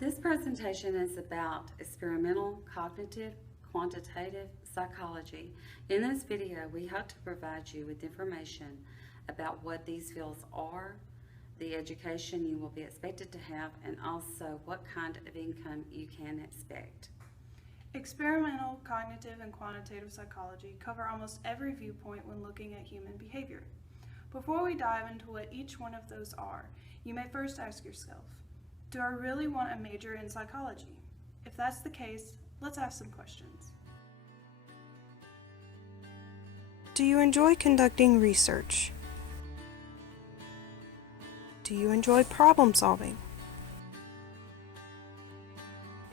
This presentation is about experimental, cognitive, quantitative psychology. In this video, we hope to provide you with information about what these fields are, the education you will be expected to have, and also what kind of income you can expect. Experimental, cognitive, and quantitative psychology cover almost every viewpoint when looking at human behavior. Before we dive into what each one of those are, you may first ask yourself, do I really want a major in psychology? If that's the case, let's ask some questions. Do you enjoy conducting research? Do you enjoy problem solving?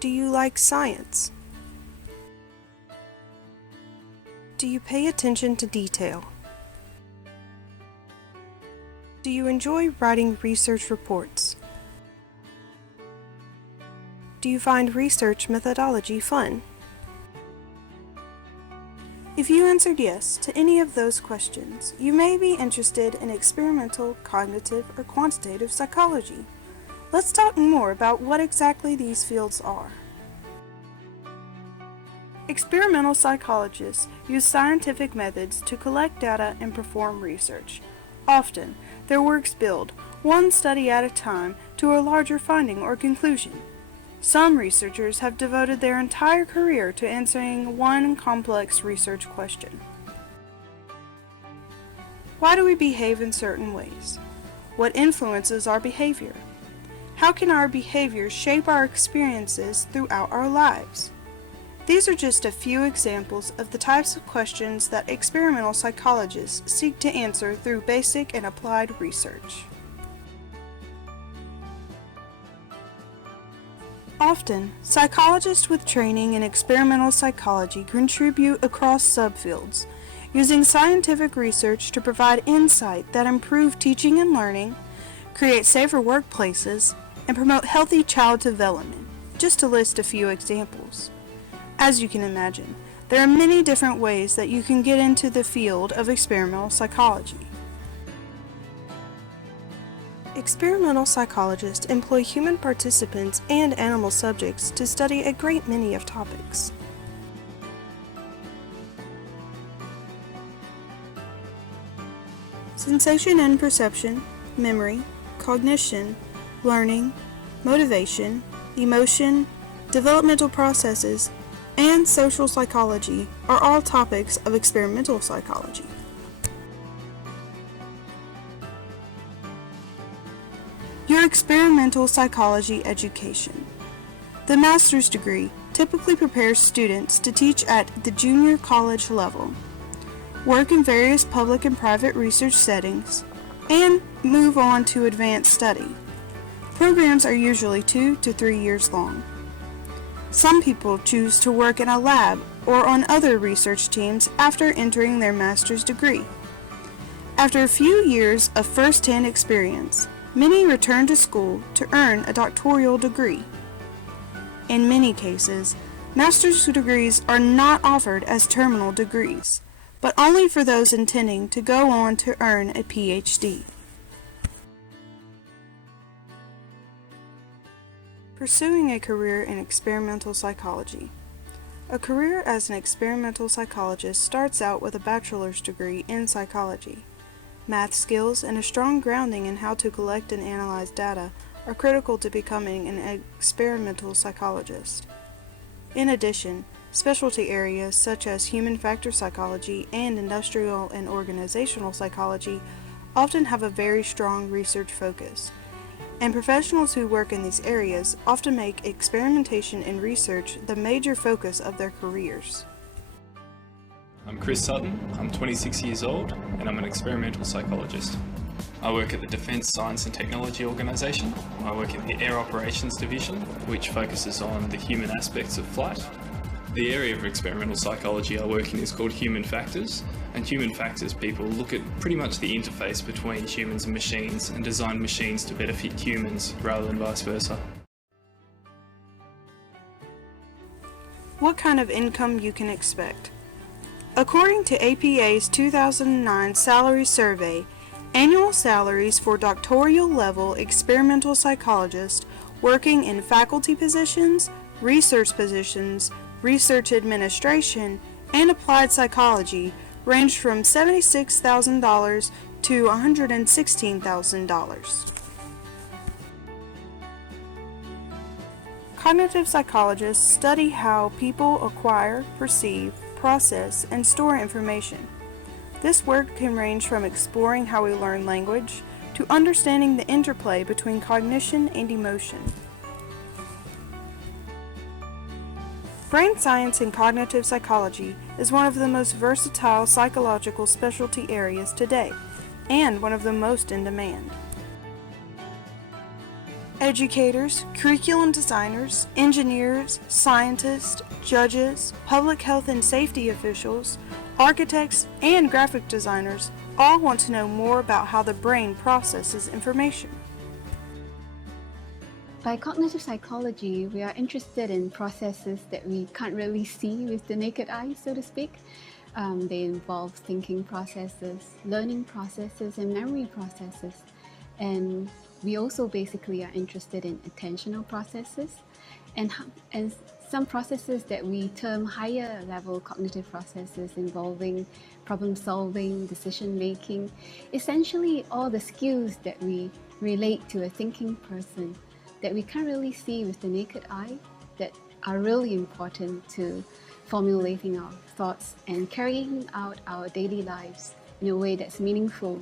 Do you like science? Do you pay attention to detail? Do you enjoy writing research reports? Do you find research methodology fun? If you answered yes to any of those questions, you may be interested in experimental, cognitive, or quantitative psychology. Let's talk more about what exactly these fields are. Experimental psychologists use scientific methods to collect data and perform research. Often, their works build, one study at a time, to a larger finding or conclusion. Some researchers have devoted their entire career to answering one complex research question. Why do we behave in certain ways? What influences our behavior? How can our behavior shape our experiences throughout our lives? These are just a few examples of the types of questions that experimental psychologists seek to answer through basic and applied research. Often, psychologists with training in experimental psychology contribute across subfields, using scientific research to provide insight that improve teaching and learning, create safer workplaces, and promote healthy child development, just to list a few examples. As you can imagine, there are many different ways that you can get into the field of experimental psychology. Experimental psychologists employ human participants and animal subjects to study a great many of topics. Sensation and perception, memory, cognition, learning, motivation, emotion, developmental processes, and social psychology are all topics of experimental psychology. Your experimental psychology education. The master's degree typically prepares students to teach at the junior college level, work in various public and private research settings, and move on to advanced study. Programs are usually 2 to 3 years long. Some people choose to work in a lab or on other research teams after entering their master's degree. After a few years of first-hand experience, many return to school to earn a doctoral degree. In many cases, master's degrees are not offered as terminal degrees, but only for those intending to go on to earn a PhD. Pursuing a career in experimental psychology. A career as an experimental psychologist starts out with a bachelor's degree in psychology. Math skills and a strong grounding in how to collect and analyze data are critical to becoming an experimental psychologist. In addition, specialty areas such as human factor psychology and industrial and organizational psychology often have a very strong research focus, and professionals who work in these areas often make experimentation and research the major focus of their careers. I'm Chris Sutton, I'm 26 years old and I'm an experimental psychologist. I work at the Defence Science and Technology Organisation. I work in the Air Operations Division, which focuses on the human aspects of flight. The area of experimental psychology I work in is called human factors, and human factors people look at pretty much the interface between humans and machines and design machines to better fit humans rather than vice versa. What kind of income you can expect? According to APA's 2009 salary survey, annual salaries for doctoral level experimental psychologists working in faculty positions, research administration, and applied psychology ranged from $76,000 to $116,000. Cognitive psychologists study how people acquire, perceive, process, and store information. This work can range from exploring how we learn language to understanding the interplay between cognition and emotion. Brain science and cognitive psychology is one of the most versatile psychological specialty areas today, and one of the most in demand. Educators, curriculum designers, engineers, scientists, judges, public health and safety officials, architects, and graphic designers all want to know more about how the brain processes information. By cognitive psychology, we are interested in processes that we can't really see with the naked eye, so to speak. They involve thinking processes, learning processes, and memory processes. And we also basically are interested in attentional processes and some processes that we term higher level cognitive processes involving problem solving, decision making, essentially all the skills that we relate to a thinking person that we can't really see with the naked eye that are really important to formulating our thoughts and carrying out our daily lives in a way that's meaningful.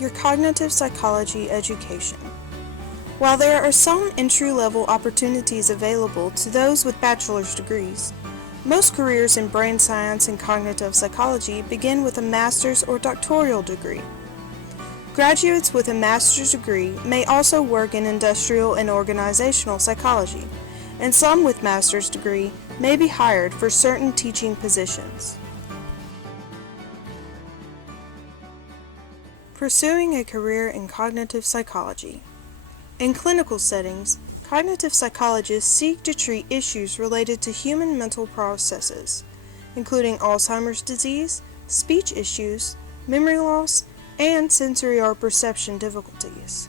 Your cognitive psychology education. While there are some entry-level opportunities available to those with bachelor's degrees, most careers in brain science and cognitive psychology begin with a master's or doctoral degree. Graduates with a master's degree may also work in industrial and organizational psychology, and some with master's degree may be hired for certain teaching positions. Pursuing a career in cognitive psychology. In clinical settings, cognitive psychologists seek to treat issues related to human mental processes, including Alzheimer's disease, speech issues, memory loss, and sensory or perception difficulties.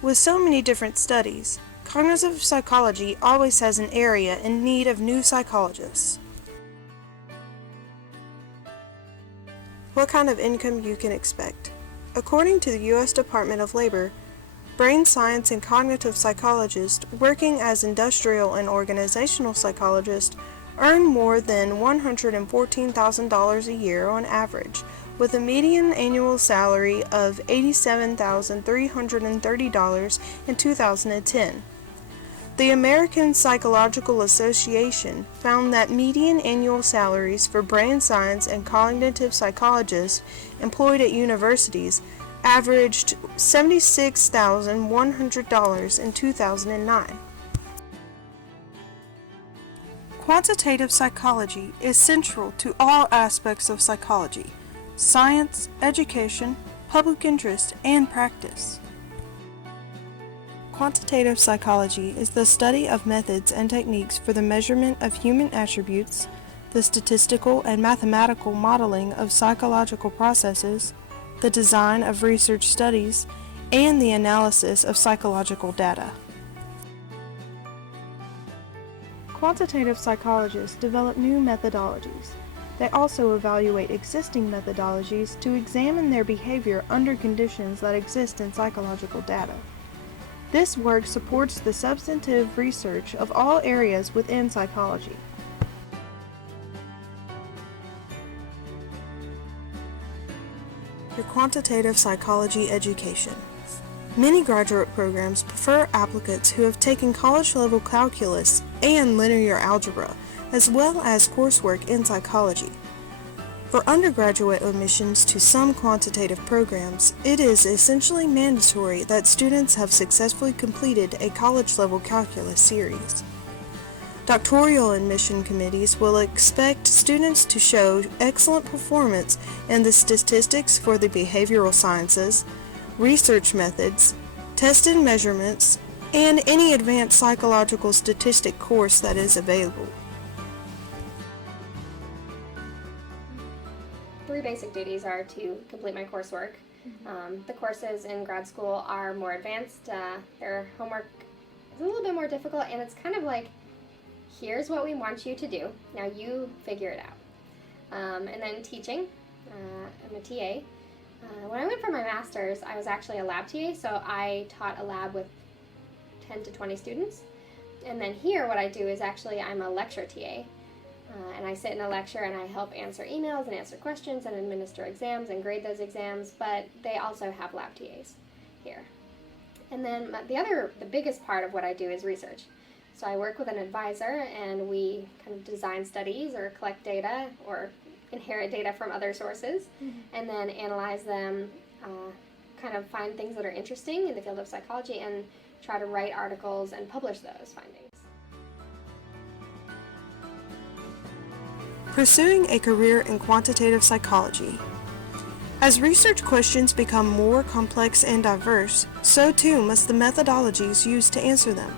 With so many different studies, cognitive psychology always has an area in need of new psychologists. What kind of income you can expect? According to the U.S. Department of Labor, brain science and cognitive psychologists working as industrial and organizational psychologists earn more than $114,000 a year on average, with a median annual salary of $87,330 in 2010. The American Psychological Association found that median annual salaries for brain science and cognitive psychologists employed at universities averaged $76,100 in 2009. Quantitative psychology is central to all aspects of psychology: science, education, public interest, and practice. Quantitative psychology is the study of methods and techniques for the measurement of human attributes, the statistical and mathematical modeling of psychological processes, the design of research studies, and the analysis of psychological data. Quantitative psychologists develop new methodologies. They also evaluate existing methodologies to examine their behavior under conditions that exist in psychological data. This work supports the substantive research of all areas within psychology. Your quantitative psychology education. Many graduate programs prefer applicants who have taken college-level calculus and linear algebra, as well as coursework in psychology. For undergraduate admissions to some quantitative programs, it is essentially mandatory that students have successfully completed a college-level calculus series. Doctoral admission committees will expect students to show excellent performance in the statistics for the behavioral sciences, research methods, tested measurements, and any advanced psychological statistic course that is available. 3 basic duties are to complete my coursework, The courses in grad school are more advanced. Their homework is a little bit more difficult, and it's kind of like, here's what we want you to do. Now you figure it out. And then teaching. I'm a TA. When I went for my master's, I was actually a lab TA, so I taught a lab with 10 to 20 students. And then here, what I do is actually I'm a lecture TA. And I sit in a lecture and I help answer emails and answer questions and administer exams and grade those exams, but they also have lab TAs here. And then the biggest part of what I do is research. So I work with an advisor and we kind of design studies or collect data or inherit data from other sources and then analyze them, kind of find things that are interesting in the field of psychology and try to write articles and publish those findings. Pursuing a career in quantitative psychology. As research questions become more complex and diverse, so too must the methodologies used to answer them.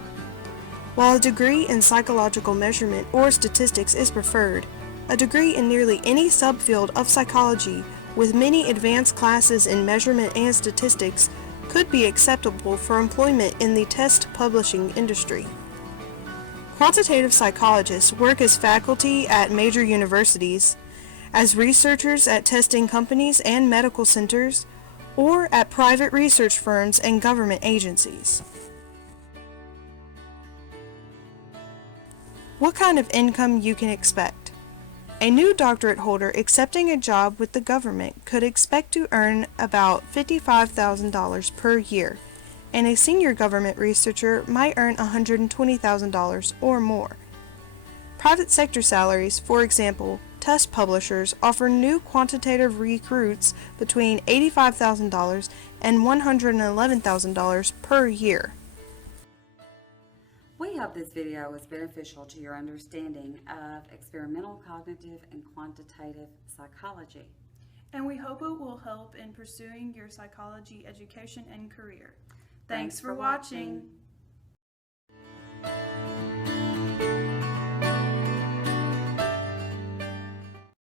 While a degree in psychological measurement or statistics is preferred, a degree in nearly any subfield of psychology with many advanced classes in measurement and statistics could be acceptable for employment in the test publishing industry. Quantitative psychologists work as faculty at major universities, as researchers at testing companies and medical centers, or at private research firms and government agencies. What kind of income you can expect? A new doctorate holder accepting a job with the government could expect to earn about $55,000 per year, and a senior government researcher might earn $120,000 or more. Private sector salaries, for example, test publishers offer new quantitative recruits between $85,000 and $111,000 per year. We hope this video was beneficial to your understanding of experimental cognitive and quantitative psychology. And we hope it will help in pursuing your psychology education and career. Thanks for watching.